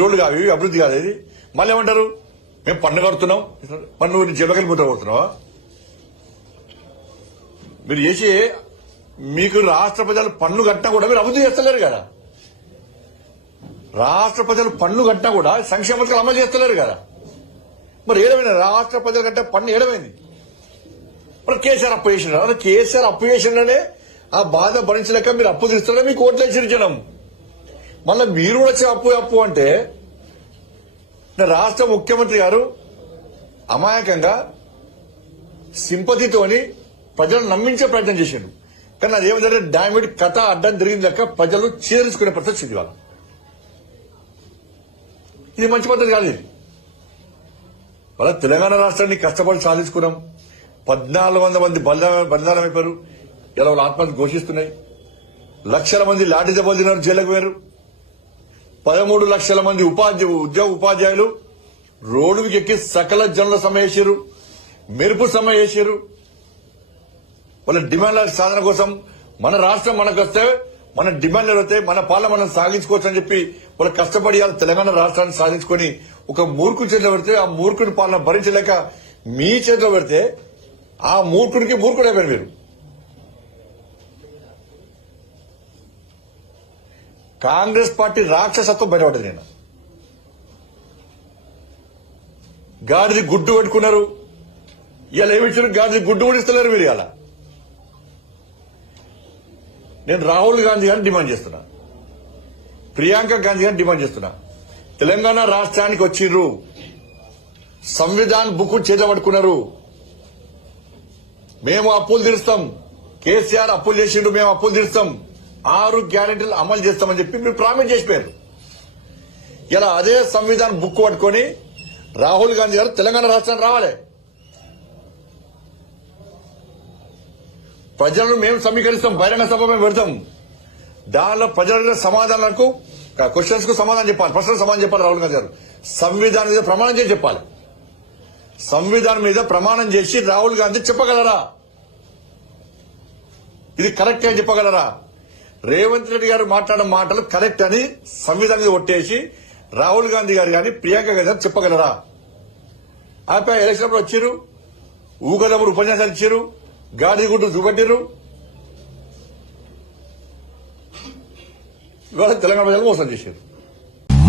రోడ్లు కావు, అభివృద్ధి కాదు ఇది. మళ్ళీ ఏమంటారు, మేము పన్ను కడుతున్నాం. పన్ను జబ్బకెళ్ళి ముద్ర కొడుతున్నావా? మీరు చేసి మీకు రాష్ట్ర ప్రజలు పన్ను కట్టినా కూడా మీరు అభివృద్ధి చేస్తలేరు కదా. రాష్ట్ర ప్రజలు పన్ను కట్టినా కూడా సంక్షేమ పథకాలు అమలు చేస్తలేరు కదా. మరి ఏడమైంది రాష్ట్ర ప్రజలు కట్టే పన్ను ఏడమైంది? మరి కేసీఆర్ అప్పు చేసినారు. కేసీఆర్ అప్పు చేసిననే ఆ బాధ భరించలేక మీరు అప్పు తీస్తున్నారే మీకు ఓట్లు వేసిర్చడం. మళ్ళీ మీరు కూడా వచ్చే అప్పు అంటే రాష్ట్ర ముఖ్యమంత్రి గారు అమాయకంగా సింపతితోని ప్రజలను నమ్మించే ప్రయత్నం చేశారు. కానీ అదేమిటంటే డామిడ్ కథ అడ్డం తిరిగింది లెక్క ప్రజలు చేర్చుకునే పరిస్థితి వచ్చింది వాళ్ళు. ఇది మంచి పద్ధతి కాదు. ఇది వాళ్ళ తెలంగాణ రాష్ట్రాన్ని కష్టపడి సాధించుకున్నాం. 1400 మంది బలిదానం అయిపోయారు. ఇలా వాళ్ళు ఆత్మహత్య ఘోషిస్తున్నాయి. లక్షల మంది లాఠీ దెబ్బతిన్నారు, జైలుకు పోయారు. 13 లక్షల మంది ఉపాధ్యాయులు రోడ్డుకి ఎక్కి సకల జనుల సమ్మె చేశారు, మెరుపు సమ్మె చేశారు. వాళ్ళ డిమాండ్ల సాధన కోసం మన రాష్ట్రం మనకు వస్తే మన డిమాండ్లు అయితే మన పాలన మనం సాగించుకోవచ్చు అని చెప్పి వాళ్ళు కష్టపడి తెలంగాణ రాష్ట్రాన్ని సాధించుకొని ఒక మూర్ఖుడి చేతిలో పెడితే ఆ మూర్ఖుడి పాలన భరించలేక మీ చేతిలో పెడితే ఆ మూర్ఖుడికి మూర్ఖుడైపోయారు మీరు. కాంగ్రెస్ పార్టీ రాక్షసత్వం బయటపడ్డది. నేను గాడిది గుడ్డు పెట్టుకున్నారు. ఇవాళ ఏమిచ్చారు? గాడిది గుడ్డు కూడా ఇస్తలేరు మీరు. ఇవాళ నేను రాహుల్ గాంధీ గారిని డిమాండ్ చేస్తున్నా, ప్రియాంక గాంధీ గారిని డిమాండ్ చేస్తున్నా. తెలంగాణ రాష్ట్రానికి వచ్చిర్రు, సంవిధాన్ బుక్ చేతబట్టుకున్నారు. మేము అప్పులు తీరుస్తాం, కేసీఆర్ అప్పులు చేసిండు, మేము అప్పులు తీరుస్తాం, 6 గ్యారెంటీలు అమలు చేస్తామని చెప్పి మీరు ప్రామిస్ చేసిపోయారు. ఇలా అదే సంవిధాన్ బుక్ పట్టుకొని రాహుల్ గాంధీ గారు తెలంగాణ రాష్ట్రానికి రావాలి. ప్రజలను మేము సమీకరిస్తాం, బహిరంగ సభ మేము పెడతాం. దానిలో ప్రజల సమాధానాలకు క్వశ్చన్స్ కు సమాధానం చెప్పాలి, ప్రశ్నలకు సమాధానం చెప్పాలి. రాహుల్ గాంధీ గారు సంవిధానం మీద ప్రమాణం చేసి చెప్పాలి. సంవిధానం మీద ప్రమాణం చేసి రాహుల్ గాంధీ చెప్పగలరా ఇది కరెక్ట్ అని చెప్పగలరా? రేవంత్ రెడ్డి గారు మాట్లాడిన మాటలు కరెక్ట్ అని సంవిధానం మీద ఒట్టేసి రాహుల్ గాంధీ గారు కానీ ప్రియాంక గాంధీ గారు చెప్పగలరా? ఆపై ఎలక్షన్ వచ్చారు, ఊగదప్పుడు ఉపన్యాసాలు ఇచ్చారు, గాడి గుడ్డు చూపెట్టారు. ఇవాళ తెలంగాణ ప్రజలు మోసం చేశారు.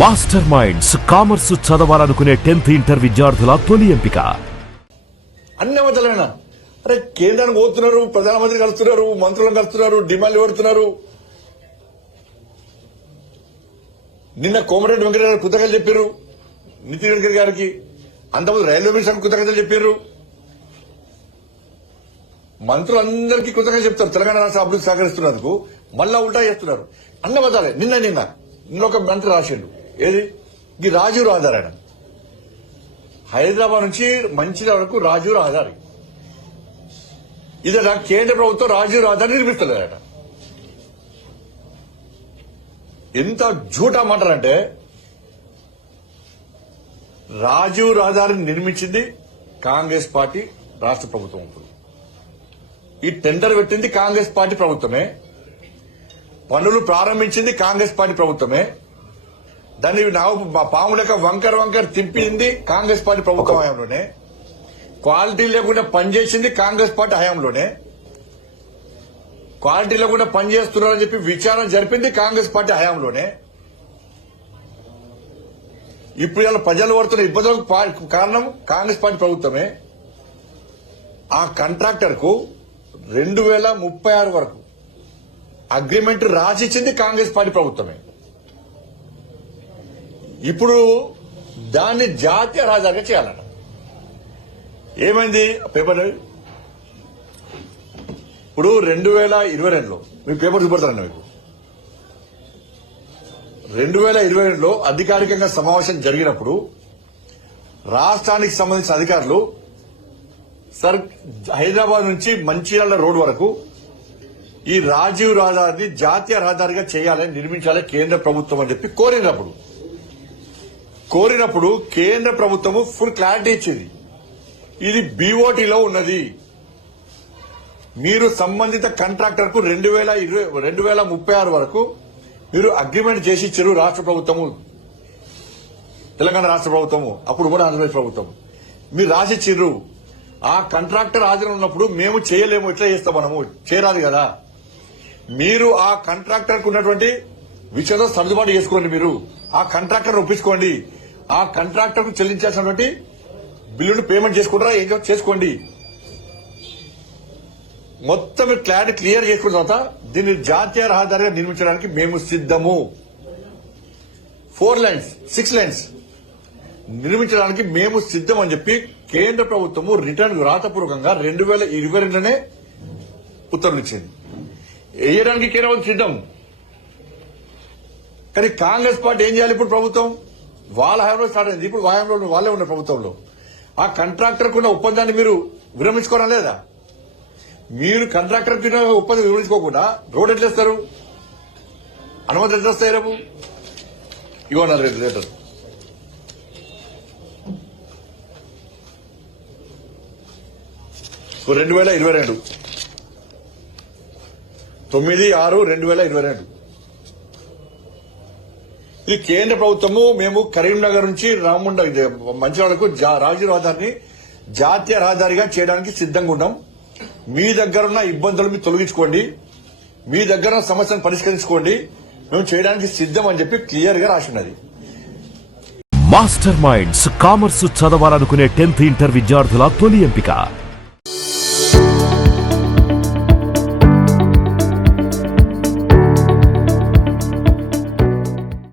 మాస్టర్ మైండ్స్ కామర్స్ చదవాలనుకునే 10th ఇంటర్ విద్యార్థుల తొలి ఎంపిక. అన్ని అవతలైనా అరే కేంద్రానికి పోతున్నారు, ప్రధానమంత్రి కలుస్తున్నారు, మంత్రులను కలుస్తున్నారు, డిమాండ్లు పెడుతున్నారు. నిన్న కోమరెడ్డి వెంకటరెడ్డి గారు కృతజ్ఞతలు చెప్పారు నితిన్ గడ్కరీ గారికి. అంతకుముందు రైల్వే మిషన్ కృతజ్ఞతలు చెప్పారు. మంత్రులందరికీ కృతజ్ఞతలు చెప్తారు తెలంగాణ రాష్ట్ర అభివృద్ధి సహకరిస్తున్నందుకు. మళ్ళా ఉల్టా చేస్తున్నారు. అన్న బదాలే. నిన్న ఒక మంత్రి రాసిండు, ఏది ఈ రాజీవ్ రహదారి. ఆయన హైదరాబాద్ నుంచి మంచిర్యాల వరకు రాజీవ్ రహదారి. ఇదే కేంద్ర ప్రభుత్వం రాజీవ్ రహదారి నిర్మిస్తలేదట. ఎంత జూటా మాట్లాడంటే, రాజీవ్ రహదారిని నిర్మించింది కాంగ్రెస్ పార్టీ రాష్ట్ర ప్రభుత్వం. ఈ టెండర్ పెట్టింది కాంగ్రెస్ పార్టీ ప్రభుత్వమే, పనులు ప్రారంభించింది కాంగ్రెస్ పార్టీ ప్రభుత్వమే, దాన్ని పాము లెక్క వంకర తింపింది కాంగ్రెస్ పార్టీ ప్రభుత్వం హయాంలోనే, క్వాలిటీ లేకుండా పనిచేసింది కాంగ్రెస్ పార్టీ హయాంలోనే, క్వాలిటీ లేకుండా పనిచేస్తున్నారని చెప్పి విచారణ జరిపింది కాంగ్రెస్ పార్టీ హయాంలోనే. ఇప్పుడు ఇలా ప్రజలు పడుతున్న ఇబ్బందులకు కారణం కాంగ్రెస్ పార్టీ ప్రభుత్వమే. ఆ కాంట్రాక్టర్ కు 2036 వరకు అగ్రిమెంట్ రాసిచ్చింది కాంగ్రెస్ పార్టీ ప్రభుత్వమే. ఇప్పుడు దాన్ని జాతీయ రహదారిగా చేయాలట. ఏమైంది పేపర్? ఇప్పుడు 2022లో మీ పేపర్ చూపెడతారండి మీకు. 2022లో అధికారికంగా సమావేశం జరిగినప్పుడు రాష్ట్రానికి సంబంధించిన అధికారులు సార్ హైదరాబాద్ నుంచి మంచిర్యాల రోడ్ వరకు ఈ రాజీవ్ రహదారిని జాతీయ రహదారిగా చేయాలని నిర్మించాలని కేంద్ర ప్రభుత్వం అని చెప్పి కోరినప్పుడు కేంద్ర ప్రభుత్వము ఫుల్ క్లారిటీ ఇచ్చింది. ఇది బీఓటీలో ఉన్నది. మీరు సంబంధిత కాంట్రాక్టర్ కు 2036 వరకు మీరు అగ్రిమెంట్ చేసి ఇచ్చారు రాష్ట్ర ప్రభుత్వము. తెలంగాణ రాష్ట్ర ప్రభుత్వము, అప్పుడు కూడా ఆంధ్రప్రదేశ్ ప్రభుత్వం. మీరు రాసిచ్చిర్రు. ఆ కాంట్రాక్టర్ హాజరు ఉన్నప్పుడు మేము చేయలేము, ఎట్లా చేస్తాం, మనము చేయరాదు కదా. మీరు ఆ కాంట్రాక్టర్ కు ఉన్నటువంటి విషయంలో సర్దుబాటు చేసుకోండి. మీరు ఆ కాంట్రాక్టర్ ఒప్పించుకోండి. ఆ కాంట్రాక్టర్ కు చెల్లించాల్సినటువంటి బిల్లును పేమెంట్ చేసుకుంటారా, ఏం చేసుకోండి. మొత్తం క్లారిటీ క్లియర్ చేసుకున్న తర్వాత దీన్ని జాతీయ రహదారిగా నిర్మించడానికి మేము సిద్ధము. 4 lanes 6 lanes నిర్మించడానికి మేము సిద్ధం అని చెప్పి కేంద్ర ప్రభుత్వము రిటర్న్ రాతపూర్వకంగా 2022లోనే ఉత్తర్వులు ఇచ్చింది. వేయడానికి కేంద్ర ప్రభుత్వం సిద్ధం. కానీ కాంగ్రెస్ పార్టీ ఏం చేయాలి? ఇప్పుడు ప్రభుత్వం వాళ్ళ హయాంలో స్టార్ట్ అయింది. ఇప్పుడు వాళ్ళే ఉన్న ప్రభుత్వంలో ఆ కాంట్రాక్టర్ కున్న ఒప్పందాన్ని మీరు విరమించుకోవడం లేదా? మీరు కాంట్రాక్టర్ ఒప్పందం వివరించుకోకుండా రోడ్ ఎట్లా ఇస్తారు? అనుమతి ఎట్లా వస్తాయి? రేపు ఇవ్వన్నారు లెటర్. సో 2022 9/6/2022 ఇది కేంద్ర ప్రభుత్వము. మేము కరీంనగర్ నుంచి రామగుండ మంచిర్యాలకు రాజీవ్ రహదారిని జాతీయ రహదారిగా చేయడానికి సిద్ధంగా ఉన్నాం. మీ దగ్గర ఉన్న ఇబ్బందులు మీరు తొలగించుకోండి, మీ దగ్గర ఉన్న సమస్యను పరిష్కరించుకోండి, మేము చేయడానికి సిద్ధం అని చెప్పి క్లియర్ గా రాసి ఉన్నది. మాస్టర్ మైండ్స్ కామర్స్ చదవాలనుకునే 10th ఇంటర్ విద్యార్థుల తొలి ఎంపిక